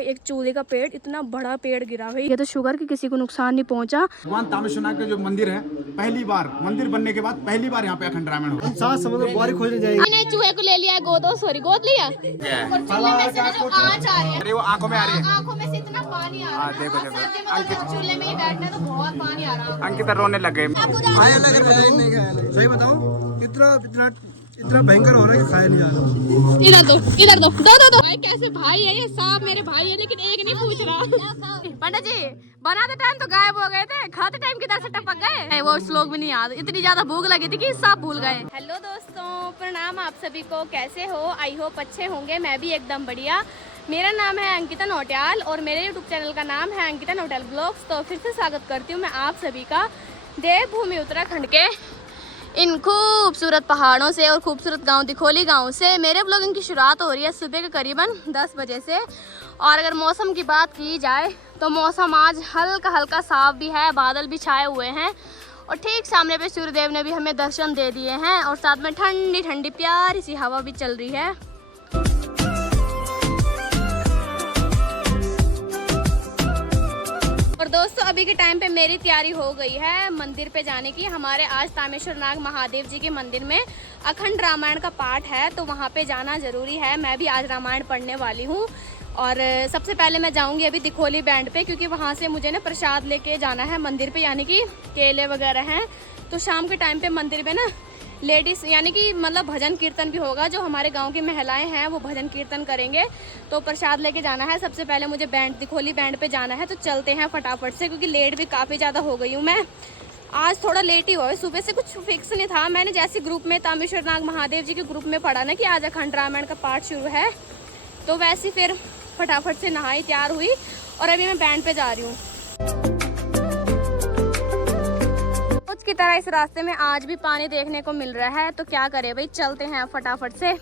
एक चूल्हे का पेड़, इतना बड़ा पेड़ गिरा भाई। ये तो शुगर कि किसी को नुकसान नहीं पहुंचा। भगवान तामेश्वरनाथ का जो मंदिर है, पहली बार मंदिर बनने के बाद पहली बार यहाँ पे अखंड रामायण हुआ। सात समुद्र बारी खोजने जाएगी। मैंने चूहे को ले लिया है, गोद लिया। और चूल्हे में से जो आँच आ रही है, अरे वो आंखों में आ रही है, आंखों में से इतना पानी आ रहा है। देखो देखो चूल्हे में ही बैठना है तो बहुत पानी आ रहा है। अंकिता रोने लग गए। सही बताऊं, इतना भयंकर हो रहा है कि खाया नहीं जा रहा। इधर दो भाई। कैसे भाई है ये, सब मेरे भाई है, लेकिन एक नहीं पूछ रहा। पंडित जी बनाते टाइम तो गायब हो गए थे, खाते टाइम किधर से टपक गए, वो श्लोक भी नहीं याद। इतनी ज्यादा भूख लगी थी कि सब भूल गए। हेलो दोस्तों, प्रणाम आप सभी को। कैसे हो? आई होप अच्छे होंगे। मैं भी एकदम बढ़िया। मेरा नाम है अंकिता नौटियाल और मेरे यूट्यूब चैनल का नाम है अंकिता नौटियाल ब्लॉग्स। तो फिर से स्वागत करती हूँ मैं आप सभी का देवभूमि उत्तराखंड के इन खूबसूरत पहाड़ों से और खूबसूरत गांव दिखोली गांव से। मेरे ब्लॉगिंग की शुरुआत हो रही है सुबह के करीबन 10 बजे से। और अगर मौसम की बात की जाए तो मौसम आज हल्का हल्का साफ भी है, बादल भी छाए हुए हैं और ठीक सामने पे सूर्यदेव ने भी हमें दर्शन दे दिए हैं और साथ में ठंडी ठंडी प्यारी सी हवा भी चल रही है। और दोस्तों अभी के टाइम पे मेरी तैयारी हो गई है मंदिर पे जाने की। हमारे आज तामेश्वरनाथ महादेव जी के मंदिर में अखंड रामायण का पाठ है, तो वहाँ पे जाना ज़रूरी है। मैं भी आज रामायण पढ़ने वाली हूँ। और सबसे पहले मैं जाऊँगी अभी दिखोली बैंड पे, क्योंकि वहाँ से मुझे ना प्रसाद लेके जाना है मंदिर पे, यानी कि केले वगैरह हैं। तो शाम के टाइम पे मंदिर पे ना लेडीज़ यानी कि मतलब भजन कीर्तन भी होगा। जो हमारे गांव की महिलाएं हैं वो भजन कीर्तन करेंगे, तो प्रसाद लेके जाना है। सबसे पहले मुझे दिखोली बैंड पे जाना है, तो चलते हैं फटाफट से, क्योंकि लेट भी काफ़ी ज़्यादा हो गई हूँ मैं। आज थोड़ा लेट ही हुआ है, सुबह से कुछ फिक्स नहीं था। मैंने जैसे ग्रुप में तामेश्वरनाथ महादेव जी के ग्रुप में पढ़ा ना कि आज अखंड रामायण का पाठ शुरू है, तो वैसे फिर फटाफट से नहाई, तैयार हुई और अभी मैं बैंड पे जा रही हूँ। की तरह इस रास्ते में आज भी पानी देखने को मिल रहा है, तो क्या करें भाई, चलते हैं फटाफट से।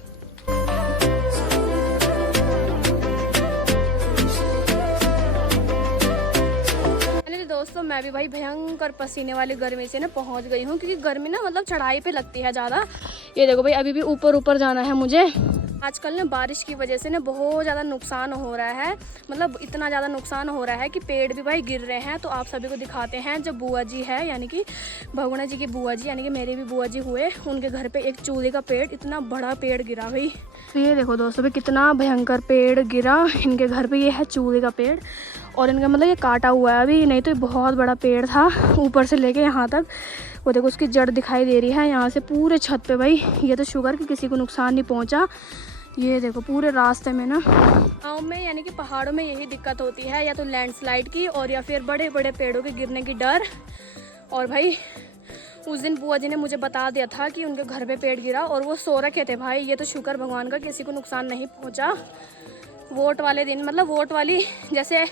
दोस्तों मैं भी भाई भयंकर पसीने वाली गर्मी से ना पहुंच गई हूँ, क्योंकि गर्मी ना मतलब चढ़ाई पे लगती है ज़्यादा। ये देखो भाई, अभी भी ऊपर जाना है मुझे। आजकल ना बारिश की वजह से ना बहुत ज़्यादा नुकसान हो रहा है, मतलब इतना ज़्यादा नुकसान हो रहा है कि पेड़ भी भाई गिर रहे हैं। तो आप सभी को दिखाते हैं। जब बुआ जी है, यानी कि भगुना जी की बुआ जी, यानी कि मेरे भी बुआ जी हुए, उनके घर पे एक चूल्हे का पेड़, इतना बड़ा पेड़ गिरा भाई। तो ये देखो दोस्तों भाई, कितना भयंकर पेड़ गिरा इनके घर पे। ये है चूल्हे का पेड़ और इनका मतलब ये काटा हुआ है अभी, नहीं तो ये बहुत बड़ा पेड़ था, ऊपर से लेके यहाँ तक। वो देखो उसकी जड़ दिखाई दे रही है यहाँ से पूरे छत पे भाई। ये तो शुगर कि किसी को नुकसान नहीं पहुँचा। ये देखो पूरे रास्ते में ना गाँव में यानी कि पहाड़ों में यही दिक्कत होती है, या तो लैंडस्लाइड की और या फिर बड़े बड़े पेड़ों के गिरने की डर। और भाई उस दिन बुआ जी ने मुझे बता दिया था कि उनके घर पे पेड़ गिरा और वो सो रखे थे भाई। ये तो शुक्र भगवान का किसी को नुकसान नहीं पहुंचा। वोट वाले दिन, मतलब वोट वाली जैसे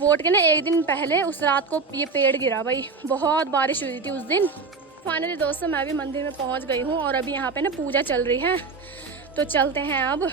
वोट के ना एक दिन पहले उस रात को ये पेड़ गिरा भाई। बहुत बारिश हुई थी उस दिन। फाइनली दोस्तों मैं भी मंदिर में पहुंच गई हूँ और अभी यहाँ पे ना पूजा चल रही है, तो चलते हैं अब।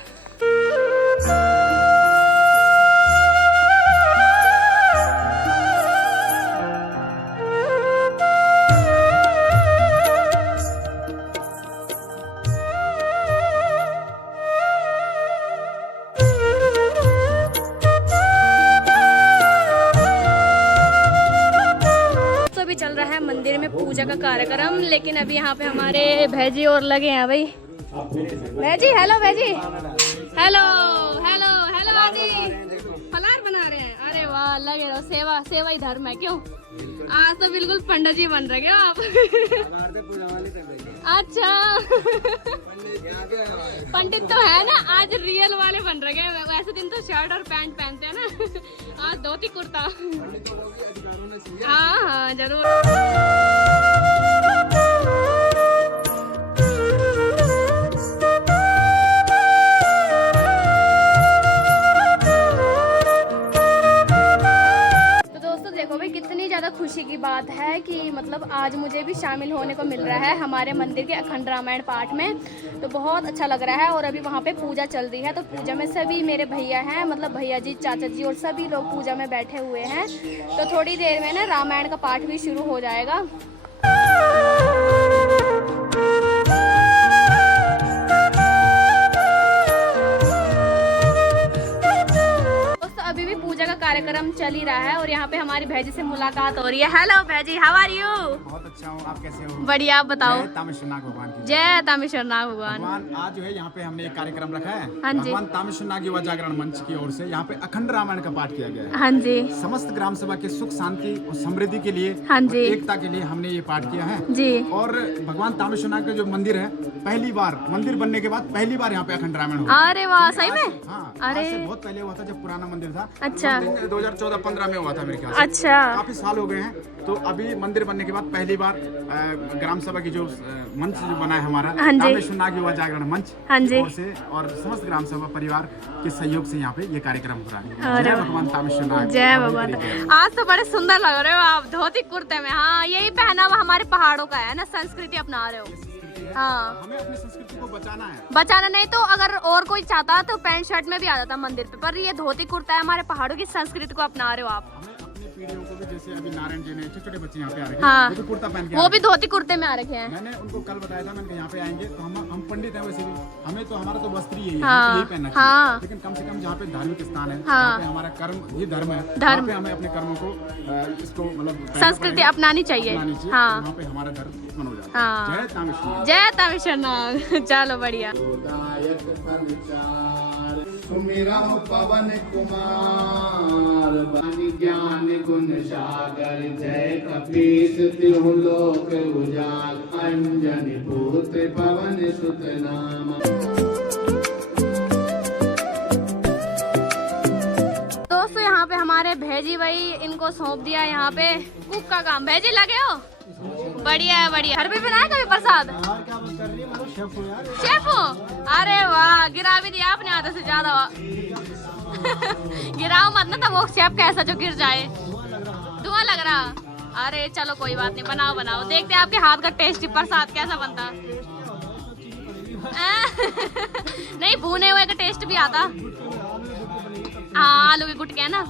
चल रहा है मंदिर में पूजा का कार्यक्रम, लेकिन अभी यहाँ पे हमारे भैजी और लगे हैं भाई। भैजी हेलो, भैजी हेलो हेलो हेलो आदि, फलार बना रहे हैं। अरे वाह, लगे रहो, सेवा सेवा ही धर्म है। क्यों आज तो बिल्कुल पंडित जी बन रहे हो आप। अच्छा पंडित तो है ना, आज रियल वाले बन रहे हैं। वैसे दिन तो शर्ट और पैंट पहनते हैं ना, आज धोती कुर्ता। हाँ हाँ जरूर। देखो भाई कितनी ज़्यादा खुशी की बात है कि मतलब आज मुझे भी शामिल होने को मिल रहा है हमारे मंदिर के अखंड रामायण पाठ में। तो बहुत अच्छा लग रहा है। और अभी वहाँ पे पूजा चल रही है, तो पूजा में सभी मेरे भैया हैं, मतलब भैया जी, चाचा जी और सभी लोग पूजा में बैठे हुए हैं। तो थोड़ी देर में ना रामायण का पाठ भी शुरू हो जाएगा। अभी पूजा का कार्यक्रम चल ही रहा है और यहाँ पे हमारी भैजी से मुलाकात हो रही है। हेलो भैजी, हाउ आर यू? बहुत अच्छा हूँ, आप कैसे हो? बढ़िया, आप बताओ। जय तामेश्वरनाग भगवान की जय तामेश्वरनाग भगवान। आज जो है यहाँ पे हमने एक कार्यक्रम रखा है। हाँ जी। भगवान तामेश्वरनाग युवा जागरण मंच की ओर से यहाँ पे अखंड रामायण का पाठ किया गया है। हाँ जी। समस्त ग्राम सभा के सुख शांति और समृद्धि के लिए, हाँ जी। एकता के लिए हमने ये पाठ किया है जी। और भगवान तामेश्वरनाग का जो मंदिर है, पहली बार मंदिर बनने के बाद पहली बार यहाँ पे अखंड रामायण हुआ। अरे वाह, सही में? हाँ, अरे आज से बहुत पहले हुआ था जब पुराना मंदिर था। अच्छा। 2014-15 में हुआ था मेरे ख्याल से। अच्छा। काफी साल हो गए हैं। तो अभी मंदिर बनने के बाद पहली बार ग्राम सभा की जो मंच जो बना है हमारा, हाँ जी। तामेश्वरनाग युवा जागरण मंच हाँ जी। की ओर से और समस्त ग्राम सभा परिवार के सहयोग से यहाँ पे ये कार्यक्रम हो रहा है। अरे जय भगवान तामेश्वरनाग। जय भगवान। आज तो बड़े सुंदर लग रहे हो आप धोती कुर्ते में। हाँ, यही पहनावा हमारे पहाड़ों का है ना, संस्कृति अपना रहे हो। हाँ, हमें अपनी संस्कृति को बचाना है। बचाना नहीं तो अगर और कोई चाहता तो पैंट शर्ट में भी आ जाता मंदिर पे, पर ये धोती कुर्ता है, हमारे पहाड़ों की संस्कृति को अपना रहे हो आप। हमें अपनी पीढ़ियों को भी, जैसे अभी नारायण जी ने छोटे छोटे बच्चे यहाँ पे आ रहे हैं, हाँ। वो भी कुर्ता पहन के वो भी धोती कुर्ते में आ रखे हैं। मैंने उनको कल बताया था, मैंने यहाँ पे आएंगे तो हम पंडित हैं वैसे भी, हमें तो हमारा तो वस्त्र ही है, हाँ, यही पहनना हाँ। चाहिए। लेकिन कम से कम जहाँ पे धार्मिक स्थान है, हाँ। जहाँ पे हमारा कर्म ये धर्म है, वहाँ पे हमें अपने कर्मों को इसको मतलब संस्कृति अपनानी चाहिए। हाँ, वहाँ पे हमारा धर्म उत्पन्न हो जाता हाँ। है। जय तामेश्वरनाग। जय तामेश्वरनाग। चलो बढ़िया। सुमिरम पवन कुमार बनि ज्ञान गुण सागर जय कपीस तिहु लोक उजाल अंजनी पुत्र पवन सुत नाम। दोस्तों यहाँ पे हमारे भेजी भाई इनको सौंप दिया यहाँ पे कुक का काम। भेजी लगे हो? बढ़िया है, बढ़िया। घर पे बनाया कभी प्रसाद? शेफ हो? अरे वाह, गिरा भी दिया आपने आधे से ज्यादा। गिराओ मत ना, तो वो शेफ कैसा जो गिर जाए। धुआं लग रहा। अरे चलो कोई बात नहीं, बनाओ बनाओ, देखते हैं आपके हाथ का टेस्टी प्रसाद कैसा बनता। नहीं, भुने हुए का टेस्ट भी आता। हाँ, आलू की गुटके है ना।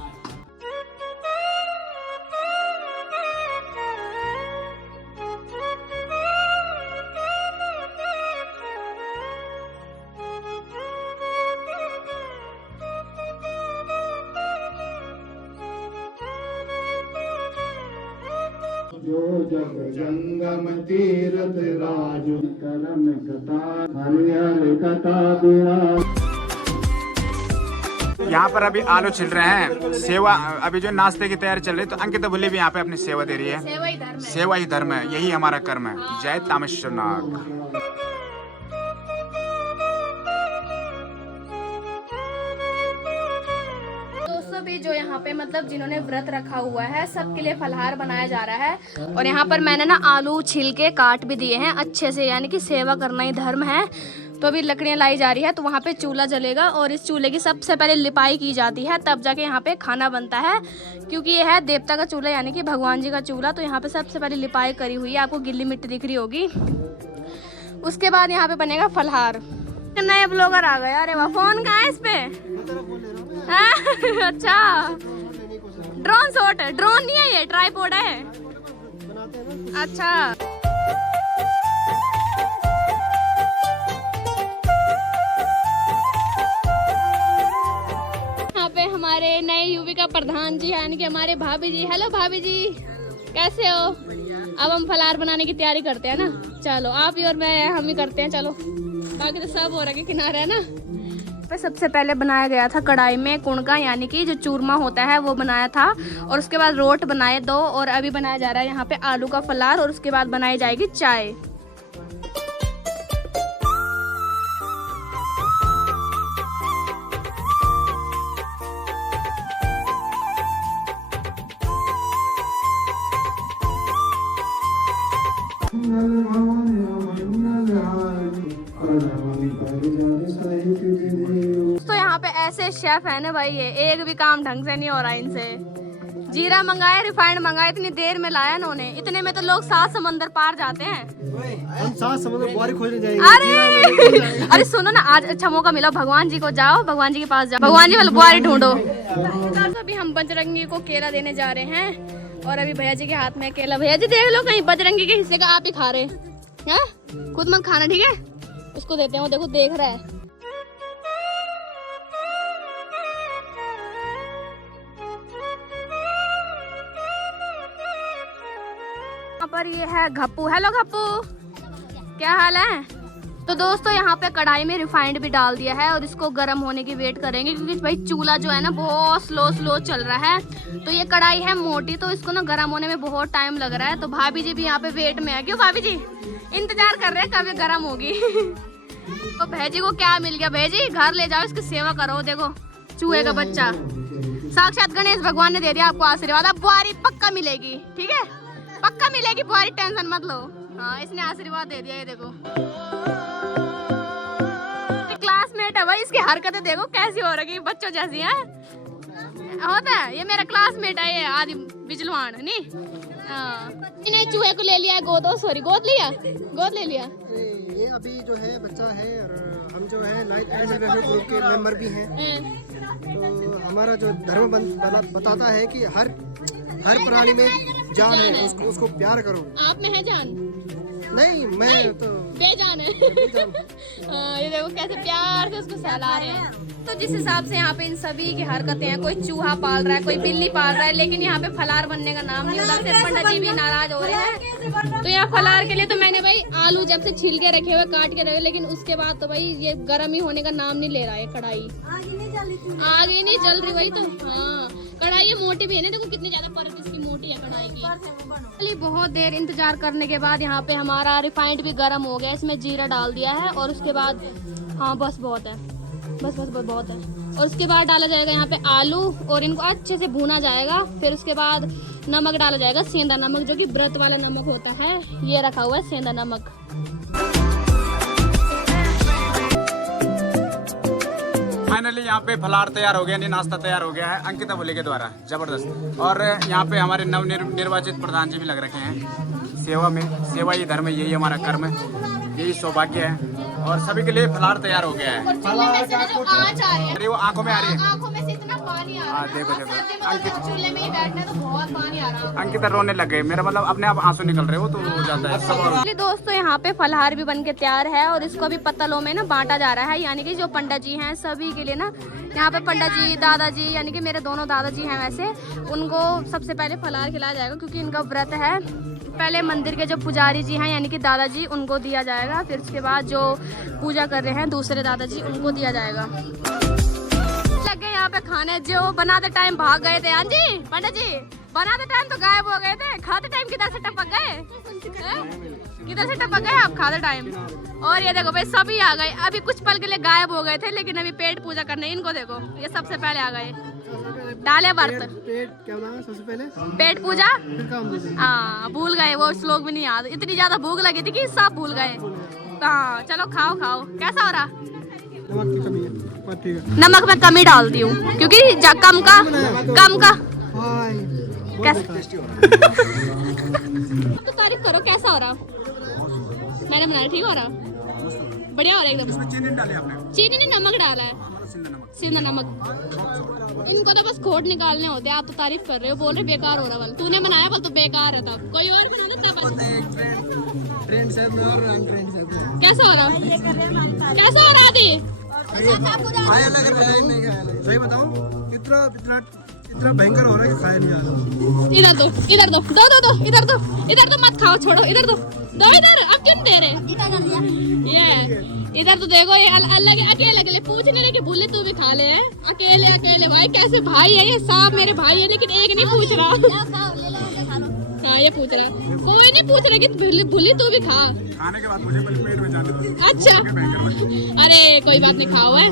जो जग जंगम तीरथ राजु करम कथा हरिहर कथा विराज। यहाँ पर अभी आलू छिल रहे हैं, सेवा अभी जो नाश्ते की तैयारी चल रही है, तो अंकिता भुल्ली भी यहाँ पे अपनी सेवा दे रही है। सेवा ही धर्म है। सेवा ही धर्म है, यही हमारा कर्म है। जय तामेश्वरनाग। दोस्तों भी जो यहाँ पे मतलब जिन्होंने व्रत रखा हुआ है सबके लिए फलहार बनाया जा रहा है। और यहाँ पर मैंने ना आलू छिल के काट भी दिए हैं अच्छे से, यानी कि सेवा करना ही धर्म है। तो अभी लकड़ियाँ लाई जा रही है, तो वहाँ पे चूल्हा जलेगा और इस चूल्हे की सबसे पहले लिपाई की जाती है, तब जाके यहाँ पे खाना बनता है। क्योंकि ये है देवता का चूल्हा, यानी कि भगवान जी का चूल्हा, तो यहाँ पे सबसे पहले लिपाई करी हुई है। आपको गिल्ली मिट्टी दिख रही होगी। उसके बाद यहाँ पे बनेगा फलहार। नए ब्लॉगर आ गए। अरे वाह, फोन कहाँ है इस पे? अच्छा, ड्रोन शॉट। ड्रोन नहीं है ये, ट्राइपॉड है। अच्छा, यहाँ पे हमारे नए यूपी का प्रधान जी यानी कि हमारे भाभी जी। हेलो भाभी जी, कैसे हो? अब हम फलार बनाने की तैयारी करते हैं ना। चलो आप ही और मैं, हम ही करते हैं। चलो, बाकी तो सब हो रहा है किनारे है ना। पे सबसे पहले बनाया गया था कढ़ाई में कुणका, यानी कि जो चूरमा होता है वो बनाया था। और उसके बाद रोट बनाए 2, और अभी बनाया जा रहा है यहाँ पे आलू का फलार, और उसके बाद बनाई जाएगी चाय। तो यहाँ पे ऐसे शेफ है ना भाई, ये एक भी काम ढंग से नहीं हो रहा इनसे। जीरा मंगाया, रिफाइंड मंगाया, इतनी देर में लाया इन्होंने। इतने में तो लोग 7 समंदर पार जाते हैं। हम 7 समुद्र बुआरी खोजने जाएंगे। अरे सुनो ना, आज अच्छा मौका मिला, भगवान जी को जाओ, भगवान जी के पास जाओ, भगवान जी वाला बुआरी ढूंढो। अभी हम बजरंगी को केला देने जा रहे हैं, और अभी भैया जी के हाथ में केला। भैया जी देख लो, कहीं बजरंगी के हिस्से का आप ही खा रहे हैं, खुद मत खाना, ठीक है? उसको देते हैं, वो देखो देख रहा है। यहाँ पर ये है घप्पू। हेलो घप्पू, क्या हाल है? तो दोस्तों यहाँ पे कढ़ाई में रिफाइंड भी डाल दिया है और इसको गर्म होने की वेट करेंगे, क्योंकि भाई चूल्हा जो है ना बहुत स्लो चल रहा है। तो ये कढ़ाई है मोटी, तो इसको ना गर्म होने में बहुत टाइम लग रहा है। तो भाभी जी भी यहाँ पे वेट में है। क्यों भाभी जी? इंतजार कर रहे हैं कब ये गर्म होगी। तो भैजी को क्या मिल गया? भैजी घर ले जाओ, इसकी सेवा करो। देखो चूहे का बच्चा, साक्षात गणेश भगवान ने दे दिया आपको आशीर्वाद। अब बुआरी पक्का मिलेगी, ठीक है? पक्का मिलेगी बुआरी, टेंशन मत लो। हाँ, इसने आशीर्वाद दे दिया। ये देखो क्लासमेट है भाई, इसकी हरकतें देखो कैसी हो रही बच्चों जैसी है। होता है, ये मेरा क्लासमेट है, ये आदि बिजलवान नहीं। इन्हें चूहे को ले लिया है गोद। सॉरी, गोद ले लिया। ये अभी जो है बच्चा है, और हम जो है लाइफ एनिमल वेलफेयर ग्रुप के मेंबर भी हैं। तो हमारा जो धर्म बताता है कि हर प्राणी में जान है, उसको प्यार करो। आप में है जान? नहीं, मैं तो बेजान है। ये देखो कैसे प्यार से उसको सहला रहे हैं। तो जिस हिसाब से यहाँ पे इन सभी की हरकतें हैं, कोई चूहा पाल रहा है, कोई बिल्ली पाल रहा है, लेकिन यहाँ पे फलार बनने का नाम नहीं। उधर से पंडित जी भी नाराज हो रहे हैं। तो यहाँ फलार के लिए तो मैंने भाई आलू जब से छिल के रखे हुए, काट के रखे, लेकिन उसके बाद तो भाई ये गर्म ही होने का नाम नहीं ले रहा है। कढ़ाई आग ही नहीं जल रही। वही तो, हाँ कढ़ाई ये मोटी भी है ना, देखो कितनी ज्यादा परत इसकी मोटी है कढ़ाई की। बहुत देर इंतजार करने के बाद यहाँ पे हमारा रिफाइंड भी गर्म हो गया। इसमें जीरा डाल दिया है और उसके बाद, हाँ बस बहुत है, बस बहुत है। और उसके बाद डाला जाएगा यहाँ पे आलू और इनको अच्छे से भूना जाएगा। फिर उसके बाद नमक डाला जाएगा, सेंधा नमक, जो कि व्रत वाला नमक होता है। ये रखा हुआ है सेंधा नमक। फाइनली यहाँ पे फलार तैयार हो गया, नहीं नाश्ता तैयार हो गया है अंकिता बोले के द्वारा, जबरदस्त। और यहाँ पे हमारे निर्वाचित प्रधान जी भी लग रखे हैं सेवा में। सेवा ही धर्म है, यही हमारा कर्म है, यही सौभाग्य है। और सभी के लिए फलार तैयार हो गया है। अरे वो आंखों में आ रही है, आंखों में से इतना पानी आ रहा है। देखो अंकिता चूल्हे में ही बैठना तो बहुत पानी आ रहा है। अंकिता रोने लग गए, मेरा मतलब अपने आप आंसू निकल रहे हो तो हो जाता है सब। दोस्तों यहाँ पे फलहार भी बन के तैयार है और इसको भी पत्तलों में ना बांटा जा रहा है। यानी कि जो पंडित जी हैं सभी के लिए ना, यहाँ पे पंडित जी, दादाजी, यानी कि मेरे दोनों दादाजी हैं वैसे, उनको सबसे पहले फलहार खिलाया जाएगा क्योंकि इनका व्रत है। पहले मंदिर के जो पुजारी जी हैं यानी कि दादाजी, उनको दिया जाएगा। फिर उसके बाद जो पूजा कर रहे हैं दूसरे दादाजी, उनको दिया जाएगा। लग गए यहाँ पे खाने, जो बनाते टाइम भाग गए थे। हाँ जी पंडित जी, बनाते टाइम तो गायब हो गए थे, खाते टाइम किधर से टपक गए? किधर से टपक गए आप खाते टाइम? और ये देखो भाई सभी आ गए। अभी कुछ पल के लिए गायब हो गए थे, लेकिन अभी पेट पूजा करने इनको देखो, ये सबसे पहले आ गए। डाले व्रत, पेट क्या बनाना सबसे पहले? पेट पूजा। हाँ भूल गए, वो श्लोक भी नहीं याद। इतनी ज्यादा भूख लगी थी कि सब भूल गए। हाँ चलो खाओ। कैसा हो रहा? नमक की कमी है, ठीक है। नमक में कमी डाल दी हूँ क्योंकि कम का कैसा तो तारीफ करो, कैसा हो रहा? मैंने बनाया, ठीक हो रहा? बढ़िया हो रहा एकदम। चीनी नहीं, नमक डाला है, सिंधा नमक। इनको तो बस खोट निकालने होते हैं। आप तो तारीफ कर रहे हो, बोल रहे बेकार हो रहा वाला। तूने बनाया बोल तो बेकार है, तब कोई और बना देता है। कैसा हो रहा? कैसा हो रहा थी? सही बताऊं, इतना भयंकर हो रहा है कि खाया नहीं जा रहा। इधर दो इधर दो मत खाओ, छोड़ो, इधर दो इधर। अब क्यों दे रहे? ये इधर तो देखो, ये अलग अकेले पूछ नहीं रहे कि भूले तू भी खा ले। है अकेले भाई, कैसे भाई है ये? सब मेरे भाई है, लेकिन एक नहीं पूछ रहा। हाँ ये पूछ रहा है, कोई नहीं पूछ रहा कि भूली तू भी खा। खाने के बाद मुझे पेट में जाने दो। अच्छा, अरे कोई बात नहीं, खाओ है।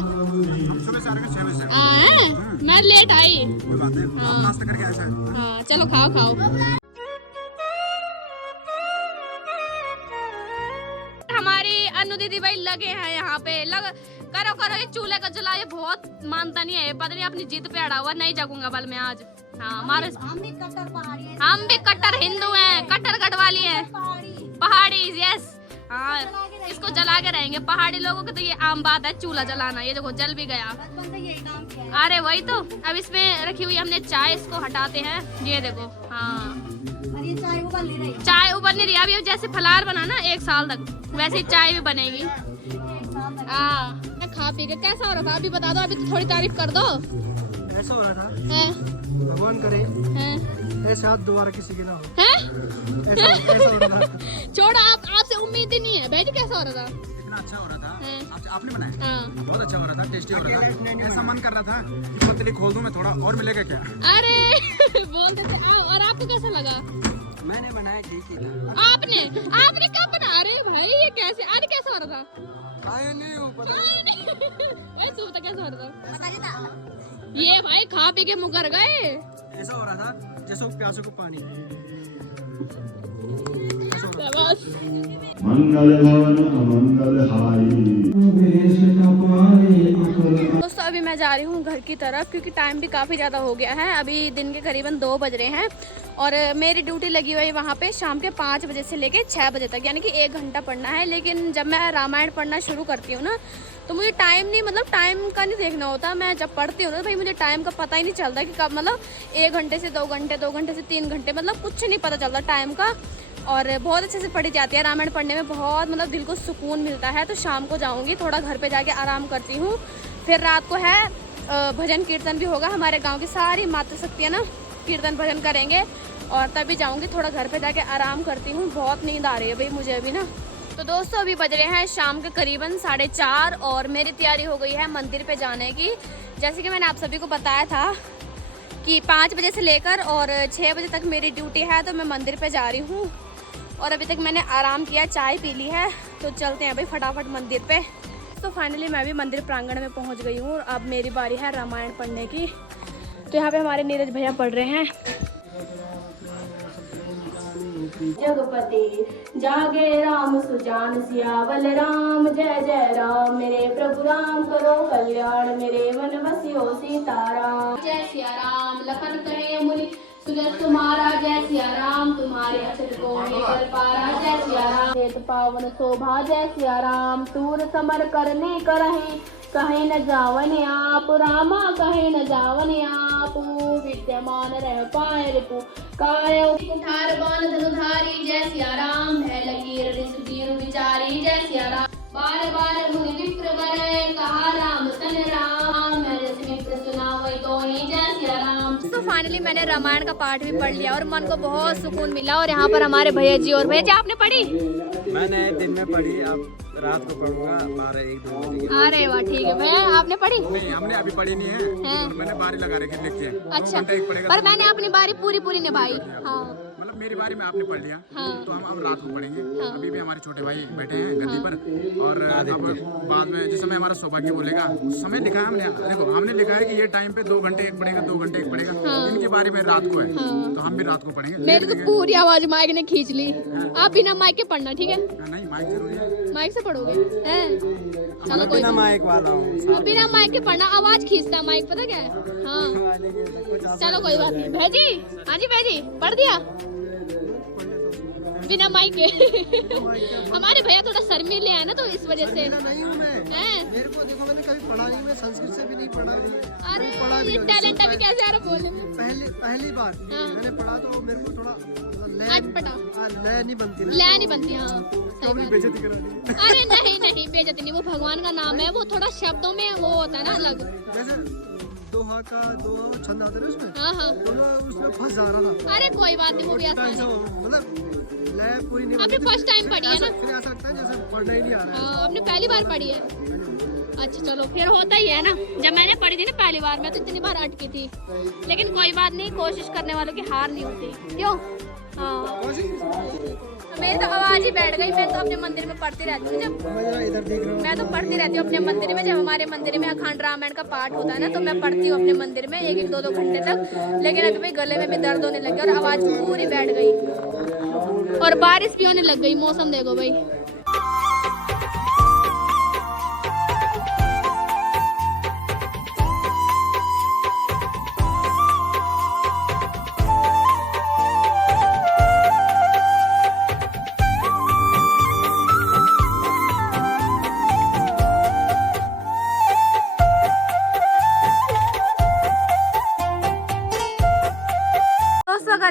मैं लेट आई। हाँ चलो खाओ। हमारी अनु दीदी भाई लगे हैं यहाँ पे। करो ये चूल्हे का जला, ये बहुत मानता नहीं है, पता नहीं अपनी जिद पे अड़ा हुआ। नहीं जगूंगा बल में आज। हाँ हमारे हम भी कट्टर हिंदू हैं, कट्टर गढ़वाली हैं, पहाड़ी। यस, हाँ इसको जला के रहेंगे। पहाड़ी लोगों की तो ये आम बात है चूल्हा जलाना। ये देखो जल भी गया। अरे वही तो। अब इसमें रखी हुई हमने चाय, इसको हटाते हैं। ये देखो, हाँ चाय उबल नहीं रही। अभी जैसे फलार बना ना 1 साल तक, वैसे ही चाय भी बनेगी। हाँ खा पी के कैसा हो रहा था अभी बता दो। अभी तो थोड़ी तारीफ कर दो। ऐसा हो रहा था, भगवान करे ऐसे हाथ दोबारा किसी के ना हो। हैं? ऐसा हो रहा था। छोड़ो, आपसे उम्मीद ही नहीं है। भेज कैसा हो रहा था? इतना अच्छा हो रहा था। हैं? आपने बनाया? हाँ। बहुत अच्छा हो रहा था, टेस्टी हो रहा था। ऐसा मन कर रहा था कि पतली खोल दूं मैं थोड़ा और मिलेगा क्या? अरे बोलते थे आओ। और आपको कैसा लगा? मैंने बनाया ठीक ही था। आपने कब बना रहे हो भाई? ये कैसे आज कैसा हो रहा था? नहीं हूँ पता। सुबह कैसा हो रहा था? ये भाई खा पी के मुकर गए। ऐसा हो रहा था जैसे प्यासों को पानी। बस मंगल भवन अमंगल हारी। दोस्तों अभी मैं जा रही हूँ घर की तरफ क्योंकि टाइम भी काफ़ी ज़्यादा हो गया है। अभी दिन के करीबन 2 बज रहे हैं और मेरी ड्यूटी लगी हुई है वहाँ पे शाम के 5 बजे से लेके 6 बजे तक, यानी कि 1 घंटा पढ़ना है। लेकिन जब मैं रामायण पढ़ना शुरू करती हूँ ना तो मुझे टाइम नहीं, मतलब टाइम का नहीं देखना होता। मैं जब पढ़ती हूँ ना तो भाई मुझे टाइम का पता ही नहीं चलता कि कब, मतलब 1 घंटे से 2 घंटे, 2 घंटे से 3 घंटे, मतलब कुछ नहीं पता चलता टाइम का। और बहुत अच्छे से पढ़ी जाती है रामायण। पढ़ने में बहुत मतलब दिल को सुकून मिलता है। तो शाम को जाऊँगी, थोड़ा घर पर जाके आराम करती हूँ। फिर रात को है भजन कीर्तन भी होगा। हमारे गांव की सारी मातृशक्तियाँ ना कीर्तन भजन करेंगे और तभी जाऊंगी। थोड़ा घर पे जाके आराम करती हूँ। बहुत नींद आ रही है भाई मुझे अभी ना। तो दोस्तों अभी बज रहे हैं शाम के करीबन 4:30 और मेरी तैयारी हो गई है मंदिर पे जाने की। जैसे कि मैंने आप सभी को बताया था कि 5 बजे से लेकर और 6 बजे तक मेरी ड्यूटी है। तो मैं मंदिर पे जा रही हूँ और अभी तक मैंने आराम किया, चाय पी ली है। तो चलते हैं भाई फटाफट मंदिर पे। तो फाइनली मैं भी मंदिर प्रांगण में पहुंच गई हूँ और अब मेरी बारी है रामायण पढ़ने की। तो यहाँ पे हमारे नीरज भैया पढ़ रहे हैं। जगपति जागे राम सुजान सियावल राम, जय जय राम मेरे प्रभु राम, करो कल्याण मेरे मन बसियो सीताराम। जय सिया राम लखन कहे मुनि सुजस तुम्हारा, जय सिया राम तुम्हारे अचल को कर पारा। जय सिया राम हेत पावन शोभा, जय सिया राम सूर समर करने करहे, कहे न जावन आप रामा, कहे न जावन आप विद्यमान रह पाए रिपु काय कुठार बाण धनुधारी। जय सिया राम है लकीर ऋषि विचारी। जय सिया राम बार बार मुनि विप्र करे, कहा राम सन राम मैं विप्र सुना वही तो ही। जय सिया राम। तो फाइनली मैंने रामायण का पाठ भी पढ़ लिया और मन को बहुत सुकून मिला। और यहाँ पर हमारे भैया जी, और भैया जी आपने पढ़ी? मैंने दिन में पढ़ी, अब रात को पढ़ूंगा 12-1-2 बजे। अरे वाह ठीक है। भैया आपने पढ़ी? नहीं, हमने अभी पढ़ी नहीं है। और मैंने बारी लगा रखी लिख के। अच्छा, 2 घंटे एक पढ़ेगा। पर मैंने अपनी बारी पूरी निभाई। हाँ मतलब मेरी बारी में आपने पढ़ लिया। हाँ। तो हम अब रात को पढ़ेंगे। अभी भी हमारे छोटे भाई बैठे हैं गद्दी पर और अब बाद में जिस समय हमारा सौभाग्य बोलेगा उस समय लिखा है हमने। देखो हमने लिखा है कि ये टाइम पे 2 घंटे एक पढ़ेगा, 2 घंटे एक पढ़ेगा। इनकी बारी में रात को है तो हम भी रात को पढ़ेंगे। मेरी तो पूरी आवाज माइक ने खींच ली। आप बिना माइक के पढ़ना, ठीक है? नहीं, माइक जरूरी है। माइक से पढ़ोगे हैं? चलो कोई बिना माइक वाला हूँ। बिना माइक के पढ़ना, आवाज खींचता है माइक, पता क्या है? हाँ चलो कोई बात नहीं। भैजी, हाँ जी भैजी पढ़ दिया बिना माइक के। हमारे भैया थोड़ा शर्मीले हैं ना तो इस वजह से। नहीं हूँ मैं। हैं? मेरे को देखो मैंने कभी पढ़ा नहीं, मैं संस्कृत से भी नहीं पढ़ा। अरे पढ़ा भी ये नहीं। टैलेंट अभी कैसे आ रहा बोलने में? पहली बार मैंने पढ़ा तो मेरे को थोड़ा अटपटा लय नहीं बनती ना। लय नहीं बनती। हाँ सही बात। बेइज्जती करा दी। अरे नहीं बेइज्जती नहीं, वो भगवान का नाम है। वो थोड़ा शब्दों में वो होता है ना अलग। जैसे दोहा छंद आता है ना उसमें, हाँ तो मैं उसमें फंस जा रहा था। अरे कोई बात नहीं, वो भी आसान है। मतलब लय पूरी नहीं आपने बनती। फर्स्ट टाइम पढ़ी है ना? फिर ऐसा लगता है जैसे पढ़ना ही नहीं आ रहा है। हाँ आपने पहली बार पढ़ी है? अच्छा चलो फिर होता ही है ना। जब मैंने पढ़ी थी ना पहली बार, मैं तो इतनी बार अटकी थी। लेकिन कोई बात नहीं, कोशिश करने वालों की हार नहीं होती। क्यों? हाँ मेरी तो आवाज ही बैठ गई। मैं तो अपने मंदिर में पढ़ती रहती हूँ। जब मैं जरा इधर देख रहा हूँ। मैं तो पढ़ती रहती हूँ अपने मंदिर में। जब हमारे मंदिर में अखंड रामायण का पाठ होता है ना तो मैं पढ़ती हूँ अपने मंदिर में 1-1, 2-2 घंटे तक। लेकिन अभी भाई गले में भी दर्द होने लग गया और आवाज पूरी बैठ गई और बारिश भी होने लग गई। मौसम देखो भाई।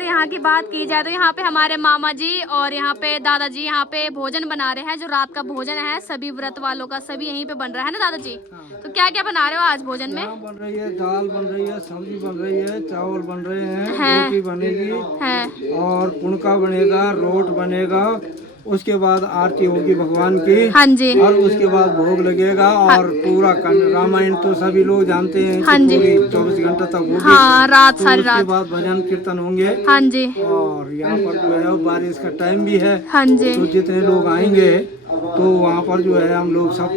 अगर यहाँ की बात की जाए तो यहाँ पे हमारे मामा जी और यहाँ पे दादाजी यहाँ पे भोजन बना रहे हैं। जो रात का भोजन है सभी व्रत वालों का सभी यहीं पे बन रहा है ना दादाजी। तो क्या क्या बना रहे हो आज भोजन में? बन रही है, दाल बन रही है, सब्जी बन रही है, चावल बन रहे हैं, हैं। रोटी बनेगी है और पुणका बनेगा, रोट बनेगा। उसके बाद आरती होगी भगवान की। हाँ जी। और उसके बाद भोग लगेगा और पूरा रामायण तो सभी लोग जानते हैं हाँ कि जी। पूरी 24 घंटा तक होगी। हाँ रात तो सारी उसके रात। बाद भजन कीर्तन होंगे। हाँ जी। और यहाँ पर जो है बारिश का टाइम भी है। हाँ जी। तो जितने लोग आएंगे तो वहाँ पर जो है हम लोग सब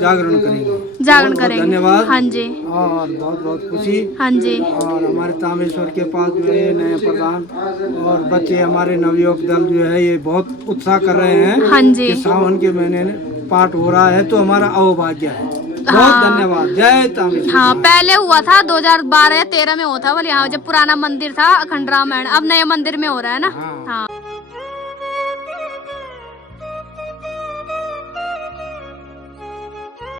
जागरण करेंगे। जागरण बहुत-बहुत करेंगे। धन्यवाद। हाँ जी। और बहुत बहुत खुशी। हाँ जी। और हमारे तामेश्वर के पास जो है नए प्रधान और बच्चे हमारे नवयुवक दल जो है ये बहुत उत्साह कर रहे हैं। हाँ जी। कि सावन के महीने में पाठ हो रहा है तो हमारा अवभाग्य है। बहुत हाँ। धन्यवाद। जय तामेश्वर। हाँ पहले हुआ था 2012 या 13 में होता बोले यहाँ जब पुराना मंदिर था अखंड रामायण, अब नए मंदिर में हो रहा है ना।